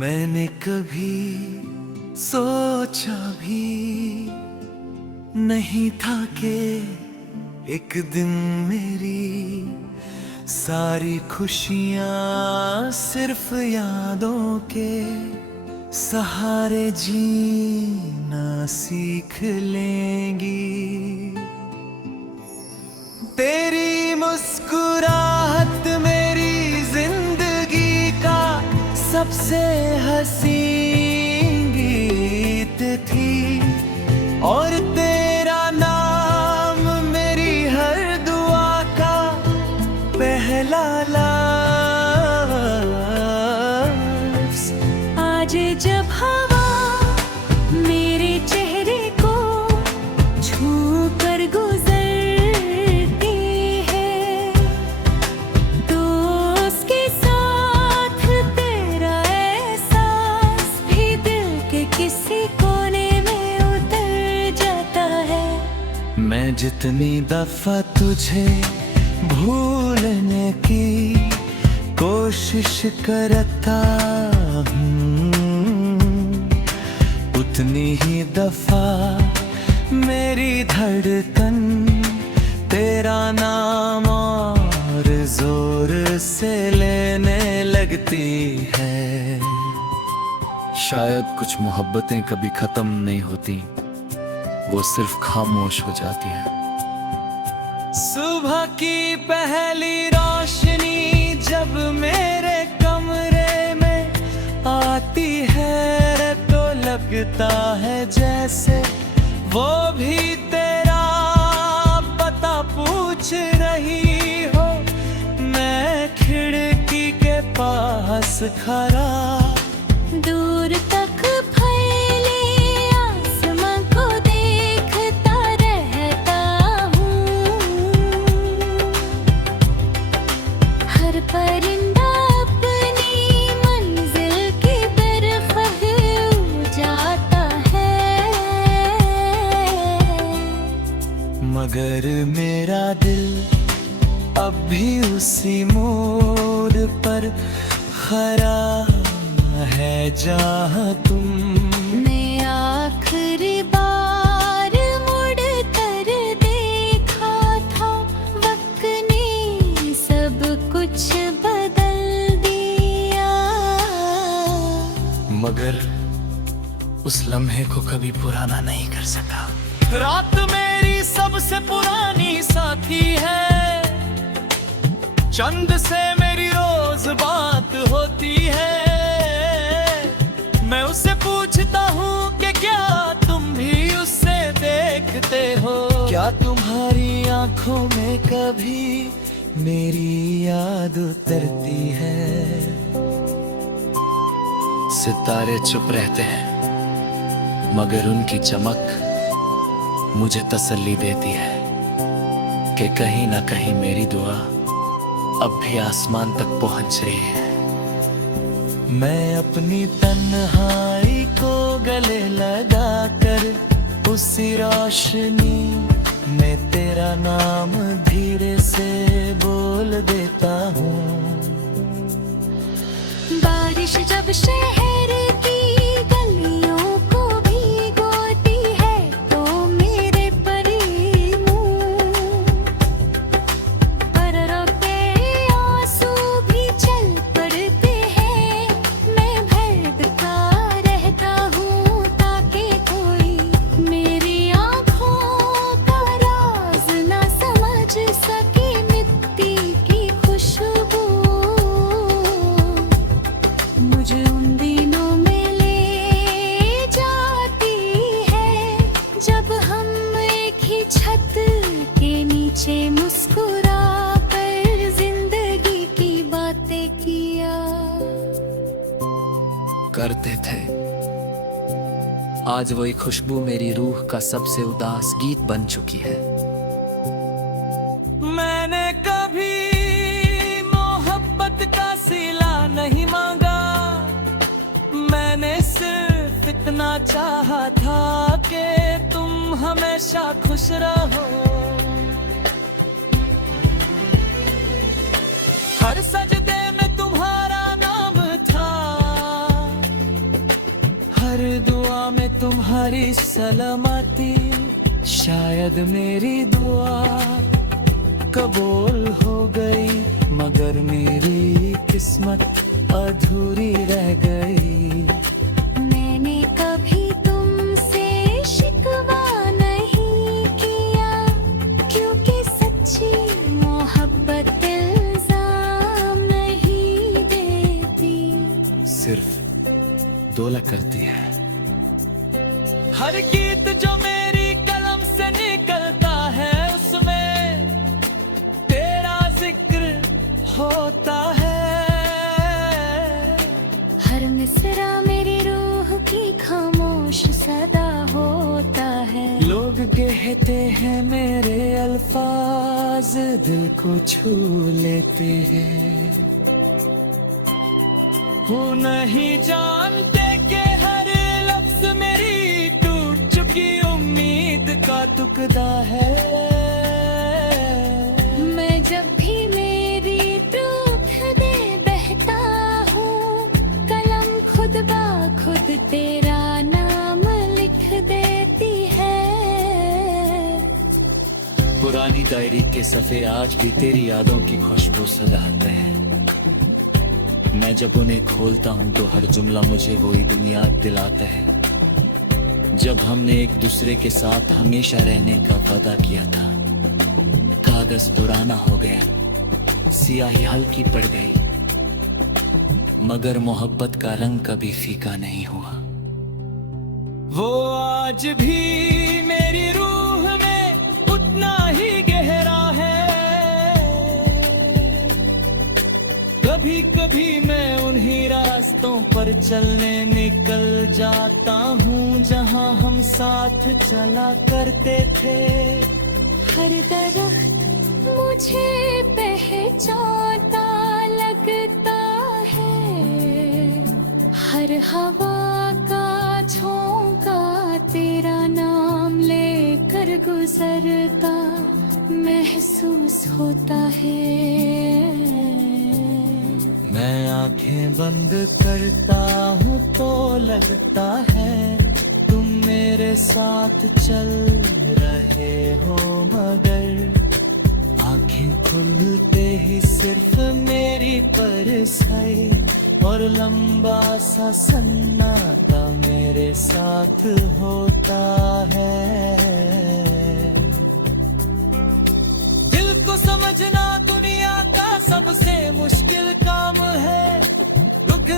मैंने कभी सोचा भी नहीं था कि एक दिन मेरी सारी खुशियाँ सिर्फ यादों के सहारे जीना सीख लेंगी। तेरी मुस्कुराहट मेरी जिंदगी का सबसे हसीन गीत थी और तेरा नाम मेरी हर दुआ का पहला लफ्ज़। आज जब हवा मेरे चेहरे को छू कर गुजरती है तो उसके साथ तेरा एहसास भी दिल के किसी कोने में उतर जाता है। मैं जितनी दफा तुझे भूलने की कोशिश करता हूँ उतनी ही दफा मेरी धड़कन तेरा नाम और जोर से लेने लगती है। शायद कुछ मोहब्बतें कभी खत्म नहीं होती, वो सिर्फ खामोश हो जाती है। सुबह की पहली रोशनी जब मेरे कमरे में आती है तो लगता है जैसे वो भी तेरा पता पूछ रही हो। मैं खिड़की के पास खड़ा दूर तक फैले आसमां को देखता रहता हूँ। हर परिंदा अपनी मंजिल की तरफ जाता है मगर मेरा दिल अब भी उसी मोड़ पर खड़ा है जहाँ तुम मैं आखिरी बार मुड़ कर देखा था। वक्त ने सब कुछ बदल दिया मगर उस लम्हे को कभी पुराना नहीं कर सका। रात मेरी सबसे पुरानी साथी है, चंद से मेरी रोज बात होती है। मैं उससे पूछता हूँ कि क्या तुम भी उससे देखते हो, क्या तुम्हारी आंखों में कभी मेरी याद उतरती है। सितारे चुप रहते हैं मगर उनकी चमक मुझे तसल्ली देती है कि कहीं ना कहीं मेरी दुआ अब भी आसमान तक पहुंच रही है। मैं अपनी तन्हाई को गले लगा कर उसी रोशनी में तेरा नाम धीरे से बोल देता हूँ। बारिश जब शहर की गलियों को भिगोती है तो मेरे परी मुंह पर रोके आंसू भी चल पड़ते हैं। मैं भटका रहता हूँ ताकि कोई मेरी आँखों का राज ना समझ सके। मिट्टी की खुशबू मुझे उन दिनों में ले जाती है जब हम एक ही छत के नीचे मुस्कुरा कर जिंदगी की बातें किया करते थे। आज वही खुशबू मेरी रूह का सबसे उदास गीत बन चुकी है। मैंने कभी मोहब्बत का सिला नहीं मांगा, मैंने सिर्फ इतना चाहा था कि तुम हमेशा खुश रहो। हर सजदे में तुम्हारा नाम था, हर दुआ में तुम्हारी सलामती, शायद मेरी दुआ कबूल हो गई, मगर मेरी किस्मत अधूरी रह गई। मैंने कभी तुमसे शिकवा नहीं किया, क्योंकि सच्ची मोहब्बत इल्जाम नहीं देती, सिर्फ दौलत करती है। हर गीत जो मेरी कलम से निकलता है, उसमें तेरा जिक्र होता है। हर मिसरा मेरी रूह की खामोश सदा होता है। लोग कहते हैं मेरे अल्फाज दिल को छू लेते हैं, वो नहीं जानते कि हर लफ्ज मेरी टूट चुकी उम्मीद का टुकड़ा है। मैं जब भी मेरी टूट दे बहता हूँ, कलम खुद ब खुद तेरा नाम लिख देती है। पुरानी डायरी के सफ़े आज भी तेरी यादों की खुशबू सजाते हैं। मैं जब उन्हें खोलता हूँ तो हर जुमला मुझे वही दुनिया दिलाता है, जब हमने एक दूसरे के साथ हमेशा रहने का वादा किया था। कागज पुराना हो गया, स्याही हल्की पड़ गई, मगर मोहब्बत का रंग कभी फीका नहीं हुआ। वो आज भी मेरी रूह में उतना ही गहरा है। कभी कभी मैं उन्हीं रास्तों पर चलने निकल जाता हूँ, जहाँ हम साथ चला करते थे। हर दरख्त मुझे पहचानता लगता है, हर हवा का झोंका तेरा नाम लेकर गुजरता महसूस होता है। मैं आंखें बंद करता हूँ तो लगता है तुम मेरे साथ चल रहे हो, मगर आंखें खुलते ही सिर्फ मेरी परछाई और लंबा सा सन्नाटा मेरे साथ होता है। दिल को समझना दुनिया का सबसे मुश्किल काम है। दुख